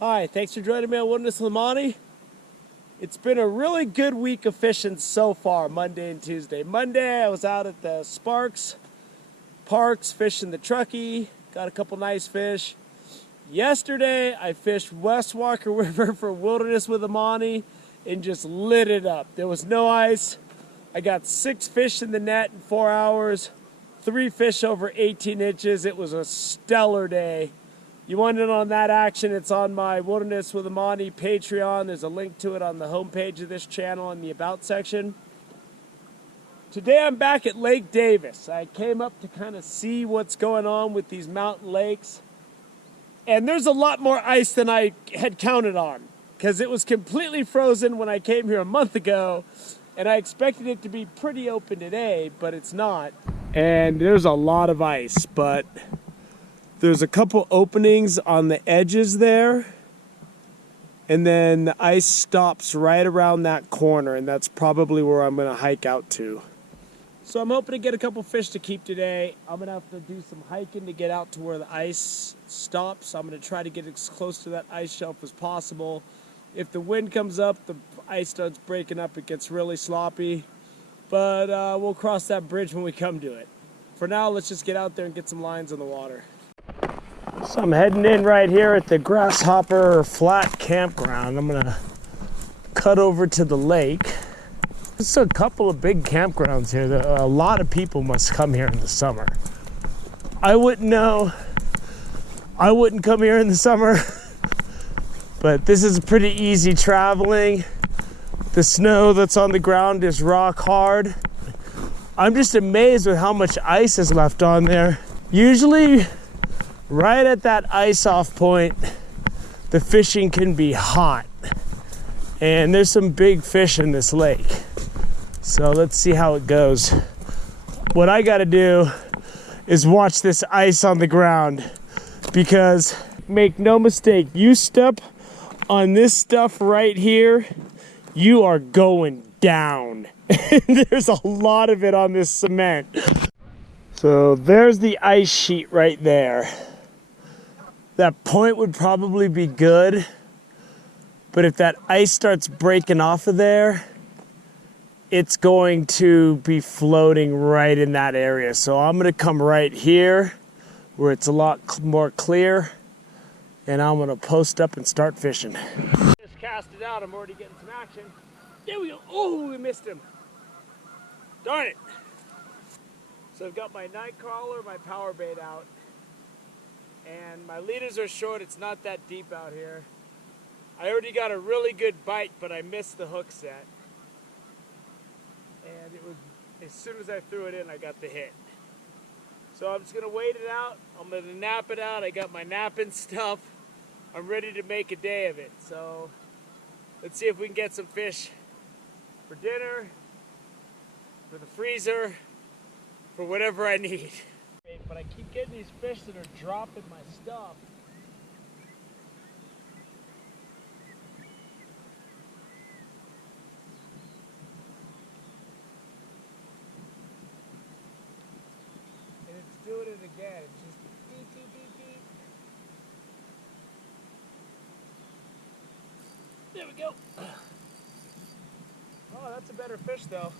Hi, thanks for joining me on Wilderness Lamani. It's been a really good week of fishing so far, Monday and Tuesday. Monday, I was out at the Sparks Parks fishing the Truckee, got a couple nice fish. Yesterday, I fished West Walker River for Wilderness with Amani and just lit it up. There was no ice. I got 6 fish in the net in 4 hours, 3 fish over 18 inches. It was a stellar day. You want in on that action, it's on my Wilderness with Amani Patreon. There's a link to it on the homepage of this channel in the About section. Today I'm back at Lake Davis. I came up to kind of see what's going on with these mountain lakes. And there's a lot more ice than I had counted on, because it was completely frozen when I came here a month ago, and I expected it to be pretty open today, but it's not. And there's a lot of ice, but there's a couple openings on the edges there, and then the ice stops right around that corner, and that's probably where I'm going to hike out to. So I'm hoping to get a couple fish to keep today. I'm going to have to do some hiking to get out to where the ice stops. I'm going to try to get as close to that ice shelf as possible. If the wind comes up, the ice starts breaking up, it gets really sloppy. But we'll cross that bridge when we come to it. For now, let's just get out there and get some lines on the water. So I'm heading in right here at the Grasshopper Flat Campground. I'm gonna cut over to the lake. There's a couple of big campgrounds here. A lot of people must come here in the summer. I wouldn't know. I wouldn't come here in the summer, but this is pretty easy traveling. The snow that's on the ground is rock hard. I'm just amazed with how much ice is left on there. Usually, right at that ice off point, the fishing can be hot. And there's some big fish in this lake. So let's see how it goes. What I gotta do is watch this ice on the ground, because make no mistake, you step on this stuff right here, you are going down. There's a lot of it on this cement. So there's the ice sheet right there. That point would probably be good, but if that ice starts breaking off of there, it's going to be floating right in that area. So I'm gonna come right here where it's a lot more clear, and I'm gonna post up and start fishing. Just cast it out, I'm already getting some action. There we go, oh, we missed him. Darn it. So I've got my night crawler, my power bait out. And my leaders are short, it's not that deep out here. I already got a really good bite, but I missed the hook set. And it was, as soon as I threw it in, I got the hit. So I'm just gonna wait it out. I'm gonna nap it out. I got my napping stuff. I'm ready to make a day of it. So let's see if we can get some fish for dinner, for the freezer, for whatever I need. But I keep getting these fish that are dropping my stuff. And it's doing it again. It's just beep, beep, beep, beep. There we go. Oh, that's a better fish though.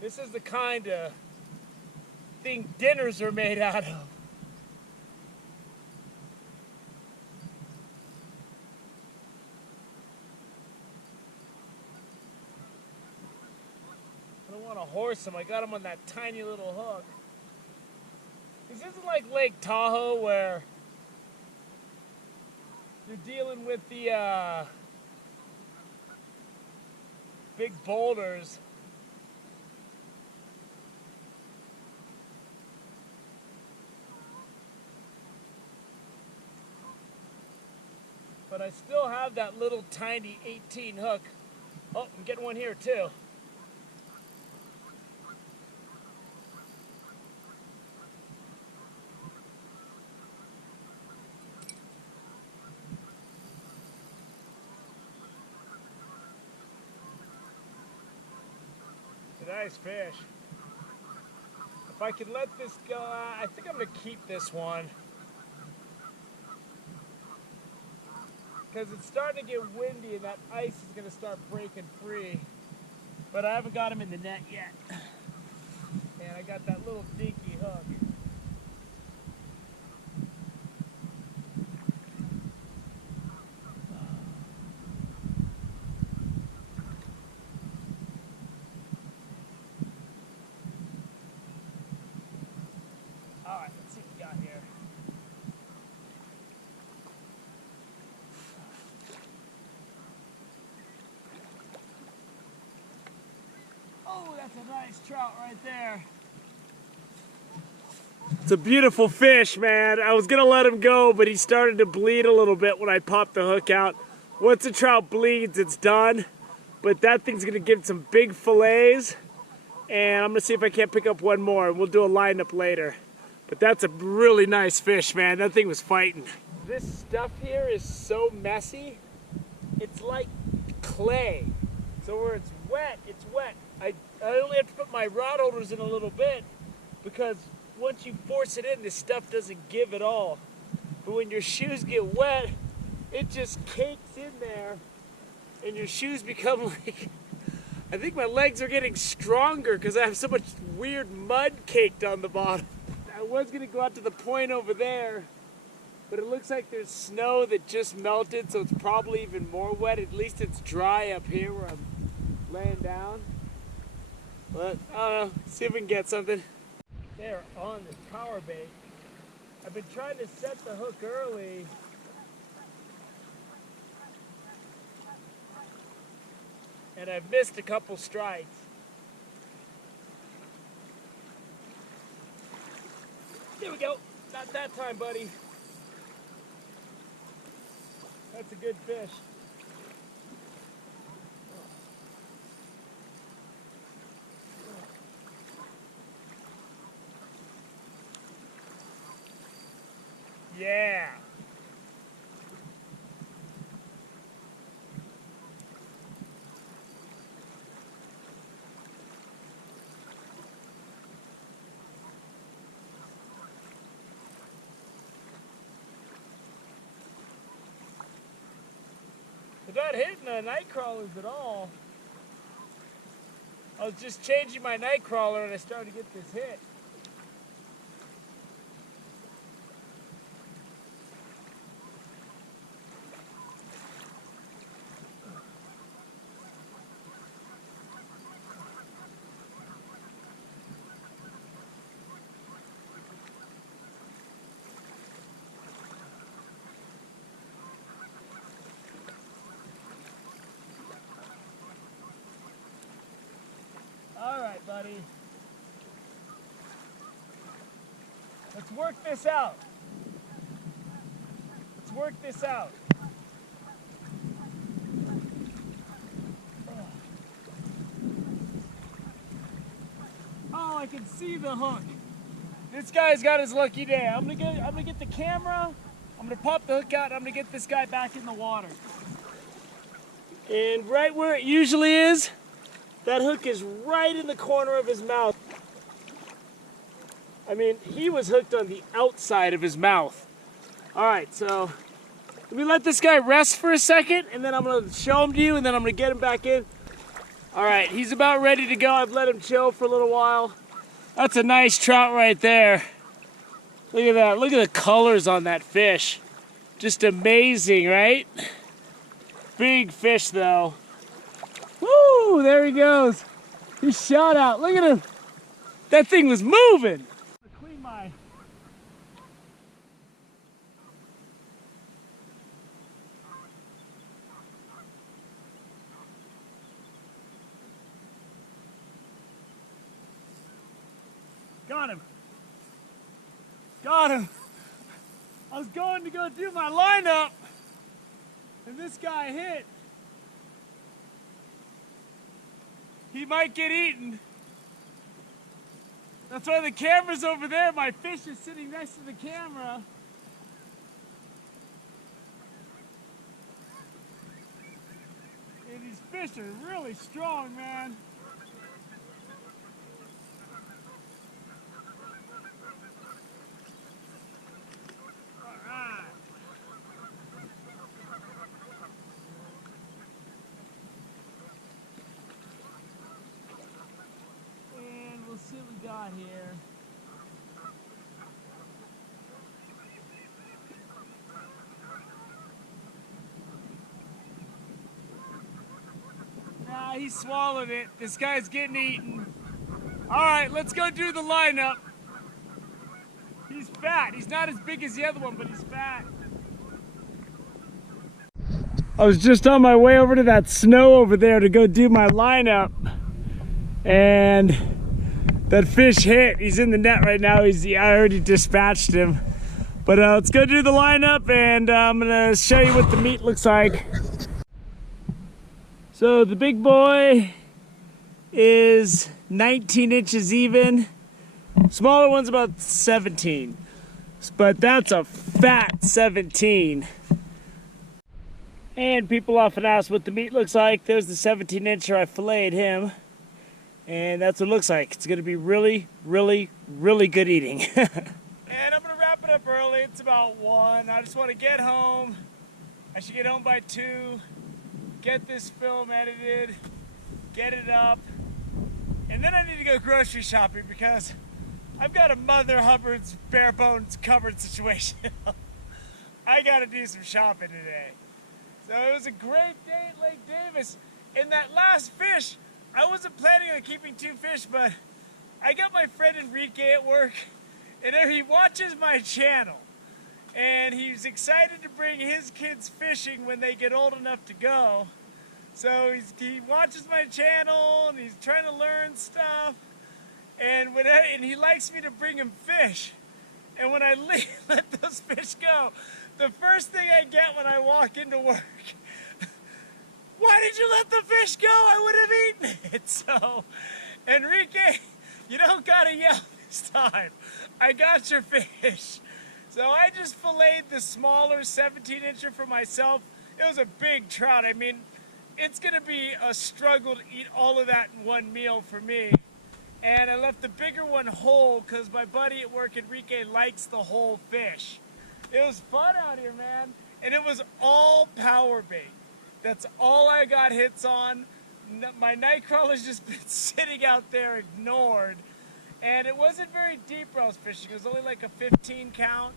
This is the kind of thing dinners are made out of. I don't want to horse him. I got him on that tiny little hook. This isn't like Lake Tahoe where you're dealing with the big boulders. But I still have that little tiny 18 hook. Oh, I'm getting one here too. It's a nice fish. If I could let this go, I think I'm gonna keep this one. because it's starting to get windy and that ice is going to start breaking free. But I haven't got him in the net yet. And I got that little dinky hook. All right, let's see what we got here. Oh, that's a nice trout right there. It's a beautiful fish, man. I was gonna let him go, but he started to bleed a little bit when I popped the hook out. Once a trout bleeds, it's done. But that thing's gonna give some big fillets, and I'm gonna see if I can't pick up one more. We'll do a lineup later. But that's a really nice fish, man. That thing was fighting. This stuff here is so messy. It's like clay. So where it's wet, it's wet. I only have to put my rod holders in a little bit because once you force it in, this stuff doesn't give at all. But when your shoes get wet, it just cakes in there and your shoes become like, I think my legs are getting stronger because I have so much weird mud caked on the bottom. I was gonna go out to the point over there, but it looks like there's snow that just melted, so it's probably even more wet. At least it's dry up here where I'm laying down. But I don't know, see if we can get something. They're on this power bait. I've been trying to set the hook early. And I've missed a couple strikes. There we go. Not that time, buddy. That's a good fish. Yeah. They're not hitting the night crawlers at all. I was just changing my night crawler and I started to get this hit. All right, buddy. Let's work this out. Let's work this out. Oh, I can see the hook. This guy's got his lucky day. I'm gonna get the camera. I'm gonna pop the hook out. And I'm gonna get this guy back in the water. And right where it usually is, that hook is right in the corner of his mouth. I mean, he was hooked on the outside of his mouth. All right, so let me let this guy rest for a second, and then I'm gonna show him to you, and then I'm gonna get him back in. All right, he's about ready to go. I've let him chill for a little while. That's a nice trout right there. Look at that, look at the colors on that fish. Just amazing, right? Big fish though. Woo, there he goes. He shot out, look at him. That thing was moving. Clean my... Got him. Got him. I was going to go do my lineup, and this guy hit. He might get eaten. That's why the camera's over there. My fish is sitting next to the camera. And these fish are really strong, man. All right. got here. Nah, he swallowed it. This guy's getting eaten. All right, let's go do the lineup. He's fat. He's not as big as the other one, but he's fat. I was just on my way over to that snow over there to go do my lineup, and that fish hit. He's in the net right now. I already dispatched him. But let's go do the lineup, and I'm gonna show you what the meat looks like. So the big boy is 19 inches even. Smaller one's about 17. But that's a fat 17. And people often ask what the meat looks like. There's the 17 incher, I filleted him. And that's what it looks like. It's gonna be really, really, really good eating. And I'm gonna wrap it up early. It's about 1. I just wanna get home. I should get home by 2. Get this film edited, get it up. And then I need to go grocery shopping because I've got a Mother Hubbard's bare bones cupboard situation. I gotta do some shopping today. So it was a great day at Lake Davis. In that last fish, I wasn't planning on keeping 2 fish, but I got my friend Enrique at work, and he watches my channel. And he's excited to bring his kids fishing when they get old enough to go. So he watches my channel, and he's trying to learn stuff. And he likes me to bring him fish. And when I let those fish go, the first thing I get when I walk into work, why did you let the fish go? I would have eaten it. So, Enrique, you don't gotta yell this time. I got your fish. So I just filleted the smaller 17 incher for myself. It was a big trout. I mean, it's gonna be a struggle to eat all of that in one meal for me. And I left the bigger one whole because my buddy at work, Enrique, likes the whole fish. It was fun out here, man. And it was all power bait. That's all I got hits on. My night crawler's just been sitting out there ignored. And it wasn't very deep where I was fishing. It was only like a 15 count.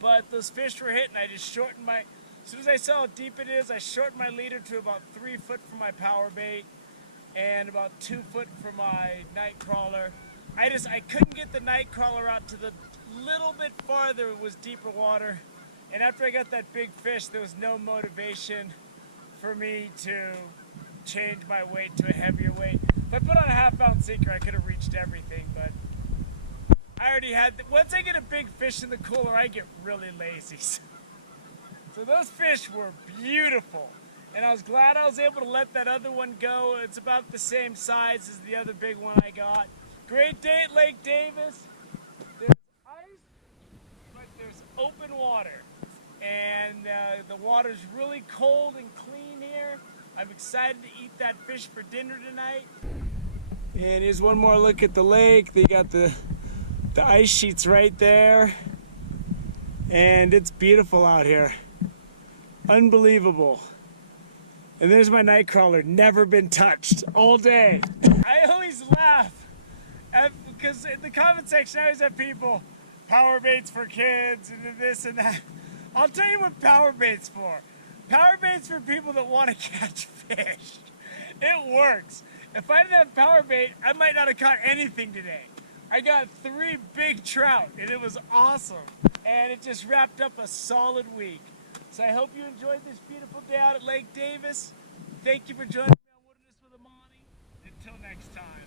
But those fish were hitting. I just shortened my... As soon as I saw how deep it is, I shortened my leader to about 3 foot for my power bait. And about 2 foot for my night crawler. I couldn't get the night crawler out to the little bit farther. It was deeper water. And after I got that big fish, there was no motivation for me to change my weight to a heavier weight. If I put on a half-pound sinker, I could have reached everything, but I already had... Once I get a big fish in the cooler, I get really lazy. So those fish were beautiful. And I was glad I was able to let that other one go. It's about the same size as the other big one I got. Great day at Lake Davis. There's ice, but there's open water. And the water's really cold and clean here. I'm excited to eat that fish for dinner tonight. And here's one more look at the lake. They got the ice sheets right there. And it's beautiful out here. Unbelievable. And there's my night crawler, never been touched all day. I always laugh because in the comment section I always have people, power baits for kids and this and that. I'll tell you what power bait's for. Power bait's for people that want to catch fish. It works. If I didn't have power bait, I might not have caught anything today. I got 3 big trout and it was awesome. And it just wrapped up a solid week. So I hope you enjoyed this beautiful day out at Lake Davis. Thank you for joining me on Wilderness with Amani. Until next time.